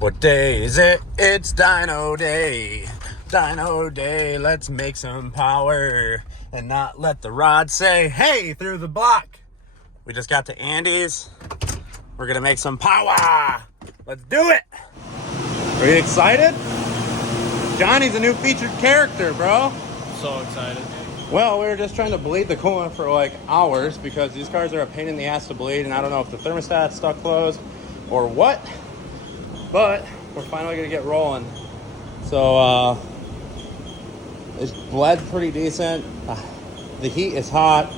What day is it? It's Dyno Day. Dyno Day, let's make some power and not let the rod say, hey, through the block. We just got to Andy's. We're gonna make some power. Let's do it. Are you excited? Johnny's a new featured character, bro. So excited. Well, we were just trying to bleed the coolant for like hours because these cars are a pain in the ass to bleed, and I don't know if the thermostat's stuck closed or what, but we're finally gonna get rolling. So it's bled pretty decent. The heat is hot.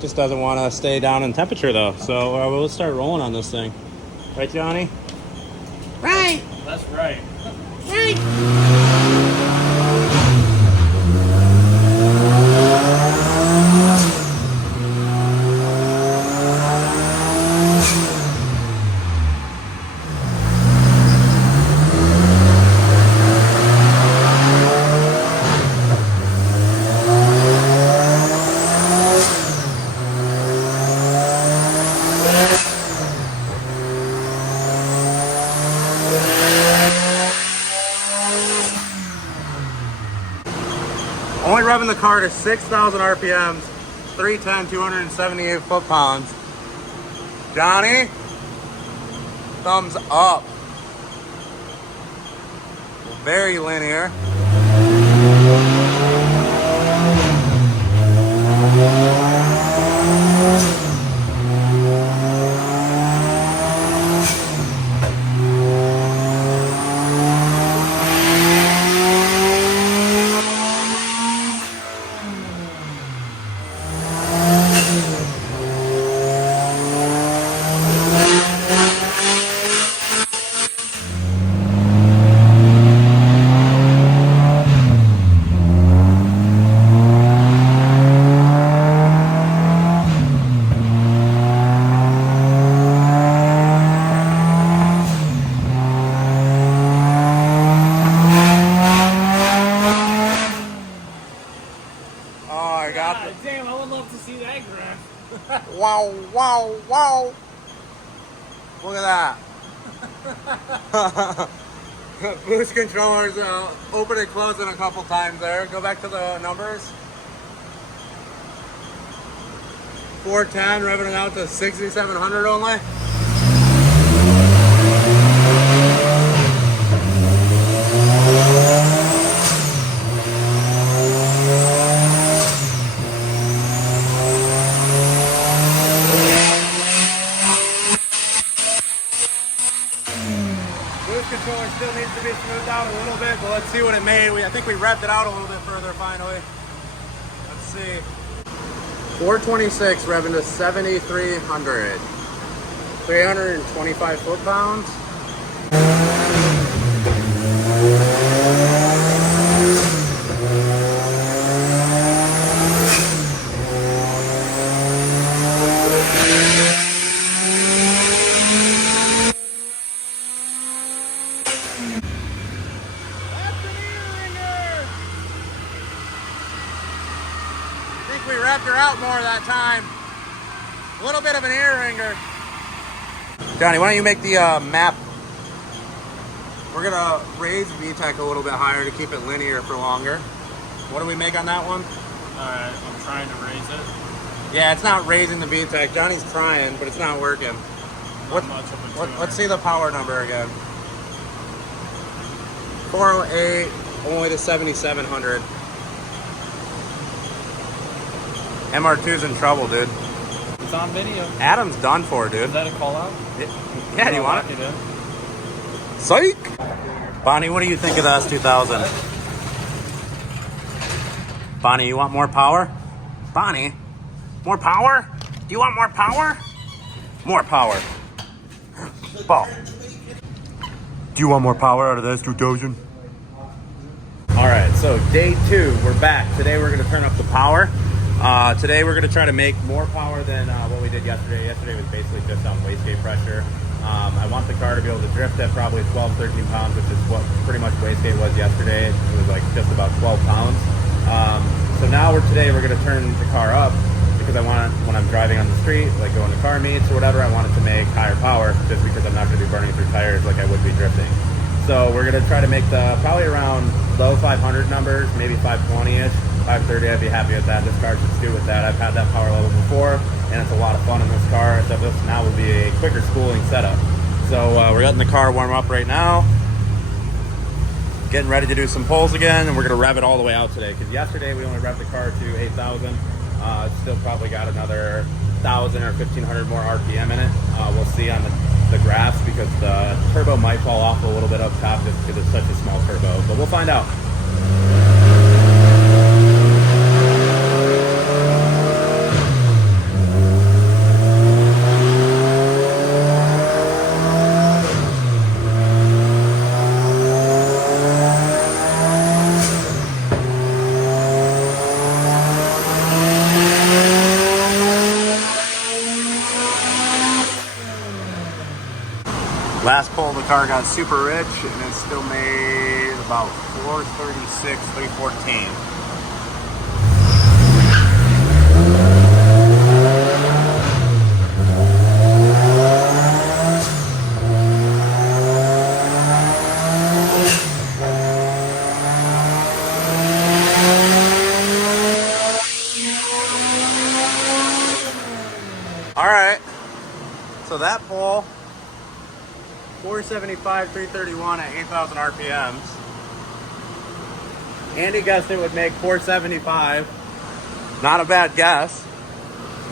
Just doesn't want to stay down in temperature though. So we'll start rolling on this thing. Right, Johnny? Right. That's right. Right. Only revving the car to 6,000 RPMs, 310, 278 foot-pounds. Johnny, thumbs up. Very linear. Damn, I would love to see that graph. Wow, wow, wow. Look at that. Boost controllers open and closing a couple times there. Go back to the numbers. 410, revving it out to 6,700 only. Controller still needs to be smoothed out a little bit, but let's see what it made. I think we revved it out a little bit further finally. Let's see. 426 revving to 7,300. 325 foot-pounds. We revved her out more that time. A little bit of an ear ringer. Johnny, why don't you make the map? We're gonna raise VTEC a little bit higher to keep it linear for longer. What do we make on that one? Alright, I'm trying to raise it. Yeah, it's not raising the VTEC. Johnny's trying, but it's not working. Let's see the power number again. 408, only to 7,700. MR2's in trouble, dude. It's on video. Adam's done for, dude. Is that a call out? Yeah, do you want it? Psych! Bonnie, what do you think of the S2000? Bonnie, you want more power? Bonnie, more power? Do you want more power? More power. Ball. Do you want more power out of the S2000? All right, so day 2, we're back. Today we're gonna turn up the power. Today we're going to try to make more power than what we did yesterday. Yesterday was basically just on wastegate pressure. I want the car to be able to drift at probably 12, 13 pounds, which is what pretty much wastegate was yesterday. It was like just about 12 pounds. So now today we're going to turn the car up because because I want it when I'm driving on the street, like going to car meets or whatever, I want it to make higher power just because I'm not going to be burning through tires like I would be drifting. So we're going to try to make the probably around low 500 numbers, maybe 520-ish, 530. I'd be happy with that. This car should do with that. I've had that power level before, and it's a lot of fun in this car. So this now will be a quicker schooling setup. So we're letting the car warm up right now. Getting ready to do some pulls again, and we're going to rev it all the way out today, because yesterday we only revved the car to 8,000. It's still probably got another 1,000 or 1,500 more RPM in it. We'll see on the graphs, because the turbo might fall off a little bit up top just because it's such a small turbo, but we'll find out. Last pull, the car got super rich, and it still made about 436, 314. All right, so that pull, 475, 331 at 8,000 RPMs. Andy guessed it would make 475. Not a bad guess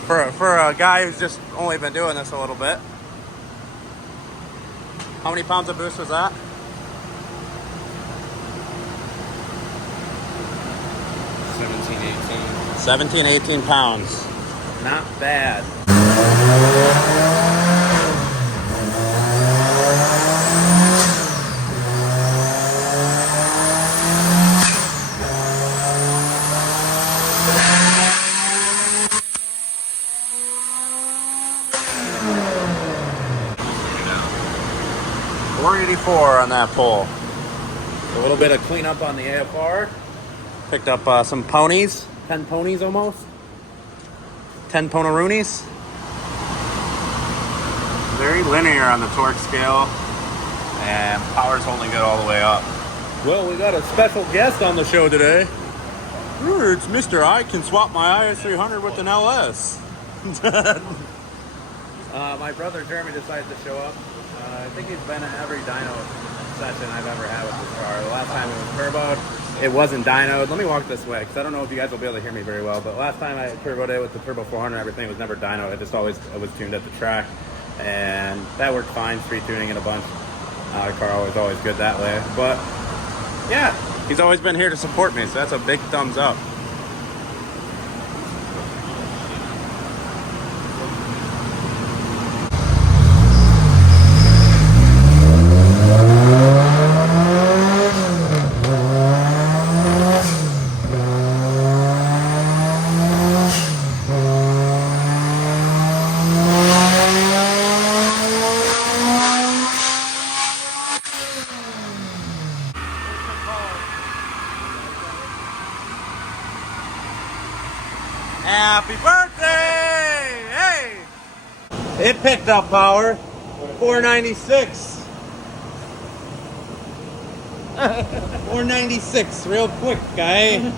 for a guy who's just only been doing this a little bit. How many pounds of boost was that? 17, 18 pounds. Not bad. $484 on that pull. A little bit of cleanup on the AFR. Picked up some ponies. 10 ponies almost. 10 ponaroonies. Very linear on the torque scale. And power's holding good all the way up. Well, we got a special guest on the show today. It's Mr. I can swap my IS300 with an LS. My brother Jeremy decided to show up. I think he's been at every dyno session I've ever had with this car. The last time it was turboed, it wasn't dynoed. Let me walk this way, because I don't know if you guys will be able to hear me very well, but last time I turboed it with the Turbo 400 and everything, it was never dynoed. It was tuned at the track, and that worked fine, street tuning it a bunch. The car was always good that way. But yeah, he's always been here to support me, so that's a big thumbs up. Happy birthday! Hey! It picked up power. 496. 496, real quick, guy.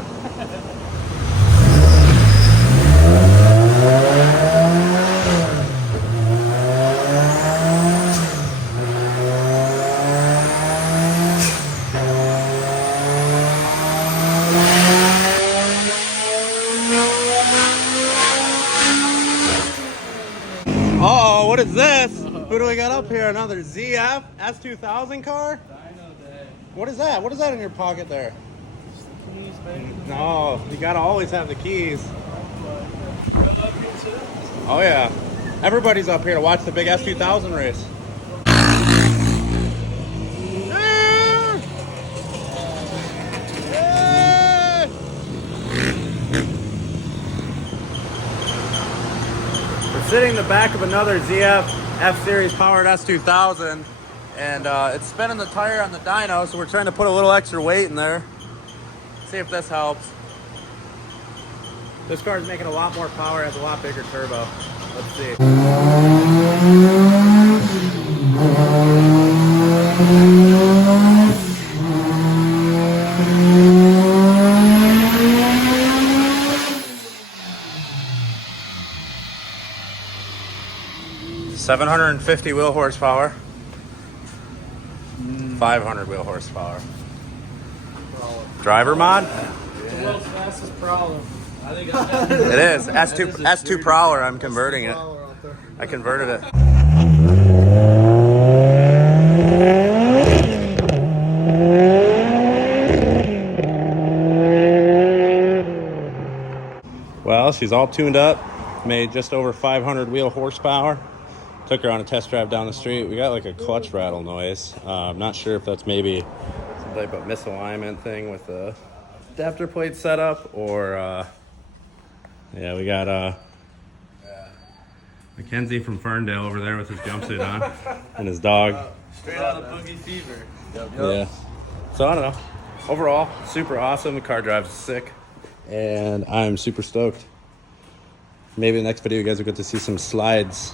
Uh-oh, what is this? Who do we got up here? Another ZF S2000 car? Dyno day. What is that? What is that in your pocket there? Just the keys, baby. No, you gotta always have the keys. Pizza. Oh yeah. Everybody's up here to watch the big S2000 race. We're sitting in the back of another ZF F-Series powered S2000, and it's spinning the tire on the dyno, so we're trying to put a little extra weight in there. See if this helps. This car is making a lot more power, has a lot bigger turbo. Let's see. $750 wheel horsepower. 500 wheel horsepower. Driver mod? The world's fastest problem. I think It is. S2 Prowler, I'm converting it. I converted it. Well, she's all tuned up. Made just over 500 wheel horsepower. Took her on a test drive down the street. We got like a clutch rattle noise. I'm not sure if that's maybe some type of misalignment thing with the adapter plate setup or yeah, we got Mackenzie from Ferndale over there with his jumpsuit on and his dog. straight out of Boogie Fever. Yeah. So I don't know. Overall, super awesome. The car drives sick, and I'm super stoked. Maybe the next video you guys will get to see some slides